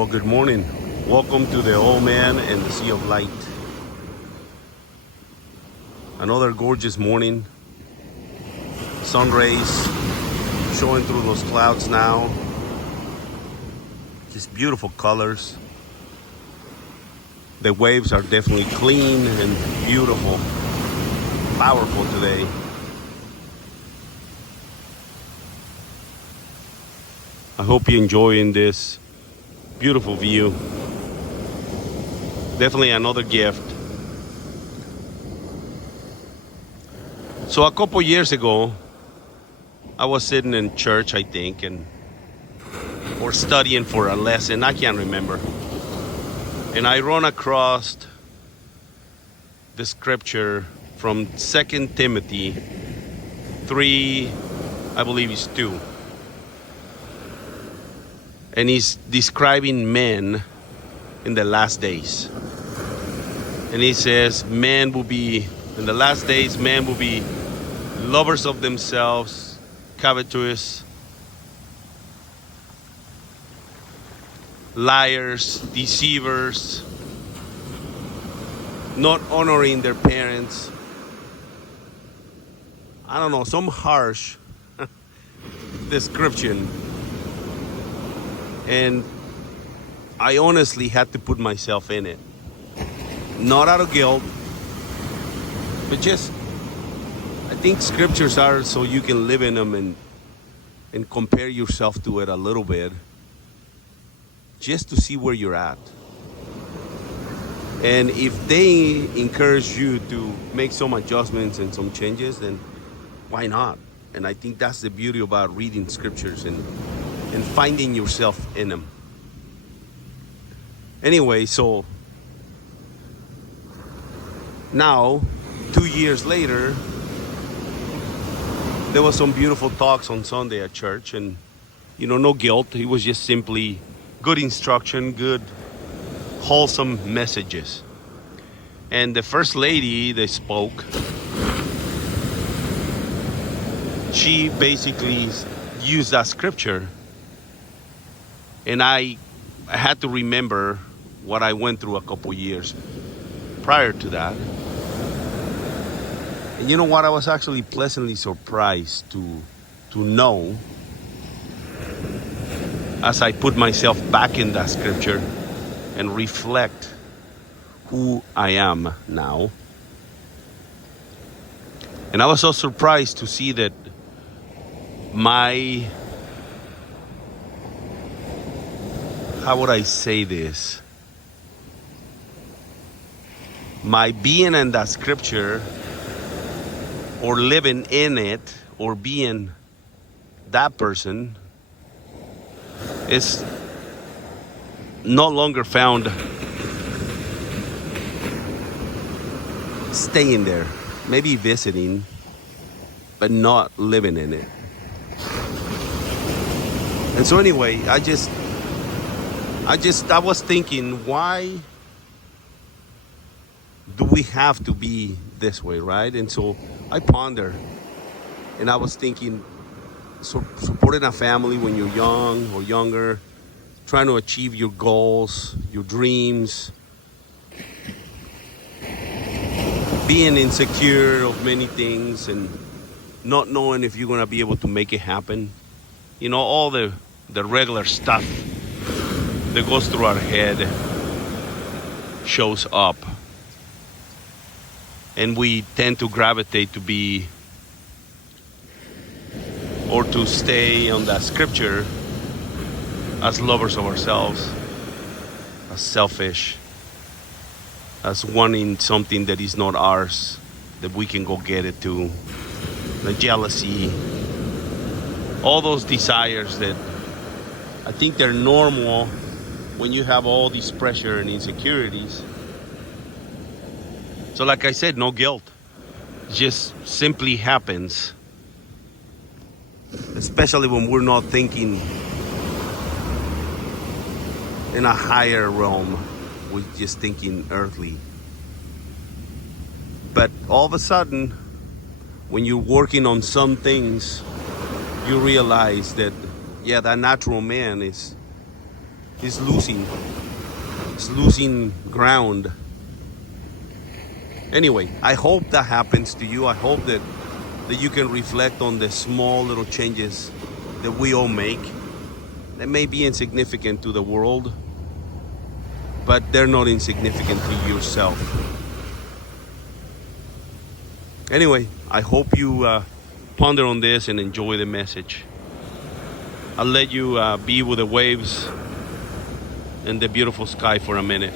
Well, good morning. Welcome to the Old Man and the Sea of Light. Another gorgeous morning. Sun rays showing through those clouds now. Just beautiful colors. The waves are definitely clean and beautiful. Powerful today. I hope you're enjoying this beautiful view. Definitely another gift. So a couple years ago, I was sitting in church, I think, or studying for a lesson, I can't remember. And I run across the scripture from 2 Timothy 3, I believe it's 2. And he's describing men in the last days. And he says, in the last days, men will be lovers of themselves, covetous, liars, deceivers, not honoring their parents. I don't know, some harsh description. And I honestly had to put myself in it. Not out of guilt, but just, I think scriptures are so you can live in them and compare yourself to it a little bit, just to see where you're at. And if they encourage you to make some adjustments and some changes, then why not? And I think that's the beauty about reading scriptures and finding yourself in them. Anyway, so now, 2 years later, there was some beautiful talks on Sunday at church, and no guilt. It was just simply good instruction, good, wholesome messages. And the first lady that spoke, she basically used that scripture. And I had to remember what I went through a couple years prior to that. And you know what? I was actually pleasantly surprised to know, as I put myself back in that scripture and reflect who I am now. And I was so surprised to see that how would I say this? My being in that scripture, or living in it, or being that person, is no longer found staying there. Maybe visiting, but not living in it. And so anyway, I was thinking, why do we have to be this way, right? And so I pondered, and I was thinking, supporting a family when you're young or younger, trying to achieve your goals, your dreams, being insecure of many things and not knowing if you're going to be able to make it happen. All the regular stuff that goes through our head shows up. And we tend to gravitate to be, or to stay on that scripture as lovers of ourselves, as selfish, as wanting something that is not ours, that we can go get it to, the jealousy, all those desires that I think they're normal when you have all this pressure and insecurities. So like I said, no guilt. It just simply happens. Especially when we're not thinking in a higher realm. We're just thinking earthly. But all of a sudden, when you're working on some things, you realize that, that natural man is is losing. It's losing ground. Anyway, I hope that happens to you. I hope that you can reflect on the small little changes that we all make. They may be insignificant to the world, but they're not insignificant to yourself. Anyway, I hope you ponder on this and enjoy the message. I'll let you be with the waves and the beautiful sky for a minute.